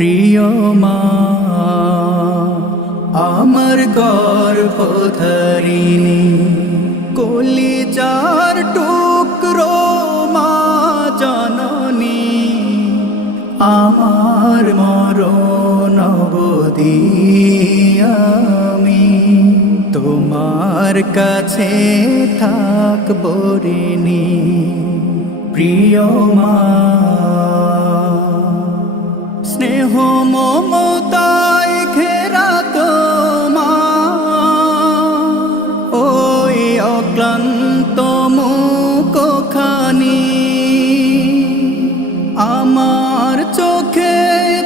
প্রিয় মা আমার গর্ভধারিণী, কলিজার টুকরো মা জননী, আমার মরণ অবধি আমি তোমার কাছে থাকব ঋণী। প্রিয় মা স্নেহ মমতায় ঘেরা তোমার ওই অক্লান্ত মুখখানি, আমার চোখে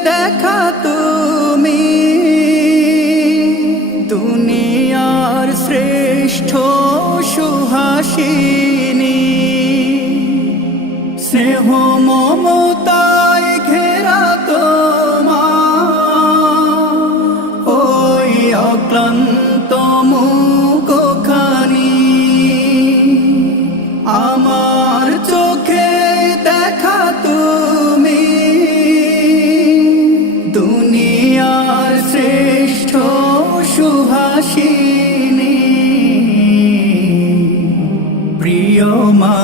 দেখা তুমি দুনিয়ার শ্রেষ্ঠ সুহাসিনী। স্নেহ মমতায় ঘেরা তোমার ওই অক্লান্ত মুখখানি, আমার চোখে দেখা তুমি দুনিয়ার শ্রেষ্ঠ সুহাসিনী। প্রিয় মা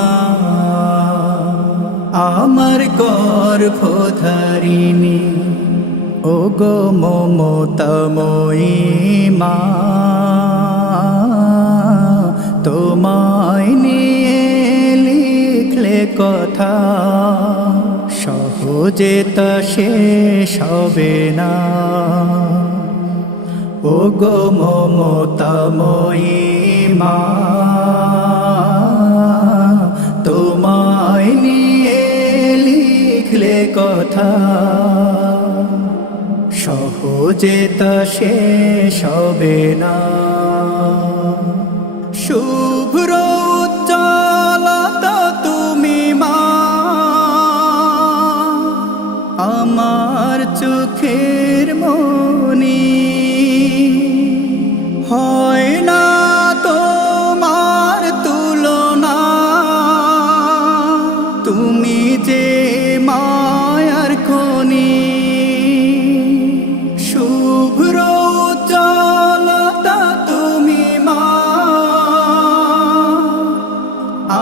আমার গর্ভধারিণী, ও গো মমতাময়ী মা, তোমায় নিয়ে লিখলে কথা সহজে তা শেষ হবে না। ও গো মমতাময়ী মা, তোমায় নিয়ে লিখলে কথা সহজে তা শেষ হবে না। শুভ্র উজ্জ্বলতা তুমি মা, আমার চোখের মনি, হয় না তোমার তুলনা, তুমি যে মায়ার খনি। শুভ্র উজ্জ্বলতা তুমি মা,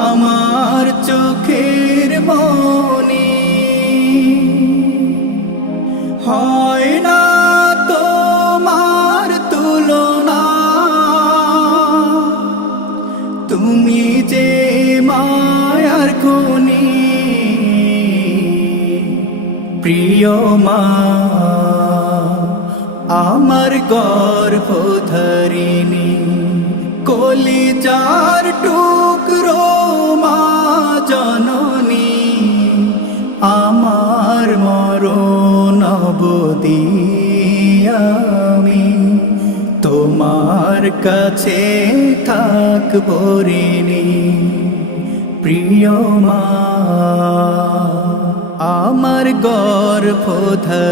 আমার চোখের মনি, হয় না তোমার তুলনা, তুমি যে মায়ার খনি। প্রিয় মা আমার গর্ভধারিণী, কলিজার টুকরো মা জননী, আমার মরণ অবধি আমি তোমার কাছে থাকব ঋণী। প্রিয় মা আমার গর্ভধারিণী।